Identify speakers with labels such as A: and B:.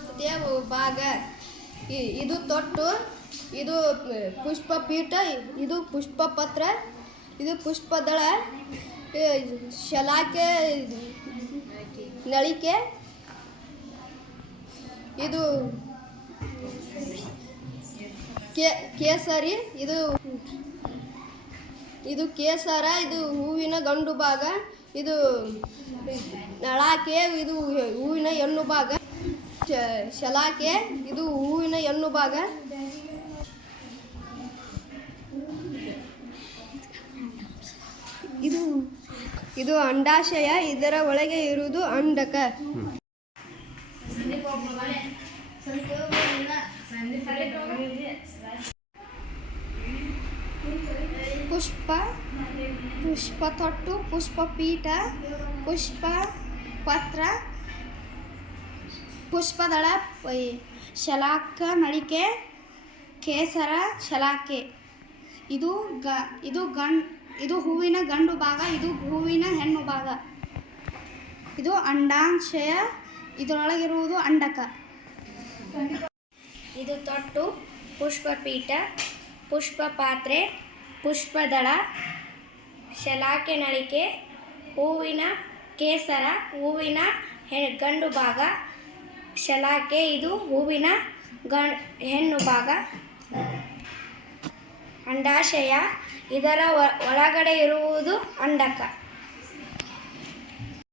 A: ಉಪಸ್ಥಿತಿಯ ಭಾಗ. ಇದು ತೊಟ್ಟು, ಇದು ಪುಷ್ಪ ಪೀಠ, ಇದು ಪುಷ್ಪ ಪತ್ರ, ಇದು ಪುಷ್ಪದಳ ಶಲಾಕೆ, ನಳಿಕೆ, ಇದು ಕೇಸರಿ, ಇದು ಇದು ಕೇಸರ, ಇದು ಹೂವಿನ ಗಂಡು ಭಾಗ, ಇದು ನಳಾಕೆ, ಇದು ಹೂವಿನ ಹೆಣ್ಣು ಭಾಗ. ಶಲಾಕೆ, ಇದು ಹೂವಿನ ಹೆಣ್ಣು ಭಾಗ. ಇದು ಇದು ಅಂಡಾಶಯ, ಇದರ ಒಳಗೆ ಇರುವುದು ಅಂಡಕ. ಪುಷ್ಪ ಪುಷ್ಪ ತೊಟ್ಟು, ಪುಷ್ಪ ಪೀಠ, ಪುಷ್ಪ ಪತ್ರ ಪುಷ್ಪದಳ ಶಲಾಕ ನಳಿಕೆ ಕೇಸರ, ಶಲಾಕೆ. ಇದು ಗ, ಇದು ಗಂಡ್, ಇದು ಹೂವಿನ ಗಂಡು ಭಾಗ, ಇದು ಹೂವಿನ ಹೆಣ್ಣು ಭಾಗ. ಇದು ಅಂಡಾಂಶಯ, ಇದರೊಳಗಿರುವುದು ಅಂಡಕ.
B: ಇದು ತೊಟ್ಟು, ಪುಷ್ಪಪೀಠ ಪುಷ್ಪ ಪಾತ್ರೆ ಪುಷ್ಪದಳ, ಶಲಾಕೆ ನಳಿಕೆ ಹೂವಿನ ಕೇಸರ, ಹೂವಿನ ಗಂಡು ಭಾಗ ಶಲಾಕೆ ಇದು ಹೂವಿನ ಹೆಣ್ಣು ಭಾಗ. ಅಂಡಾಶಯ ಇದರ ಒಳಗಡೆ ಇರುವುದು ಅಂಡಕ.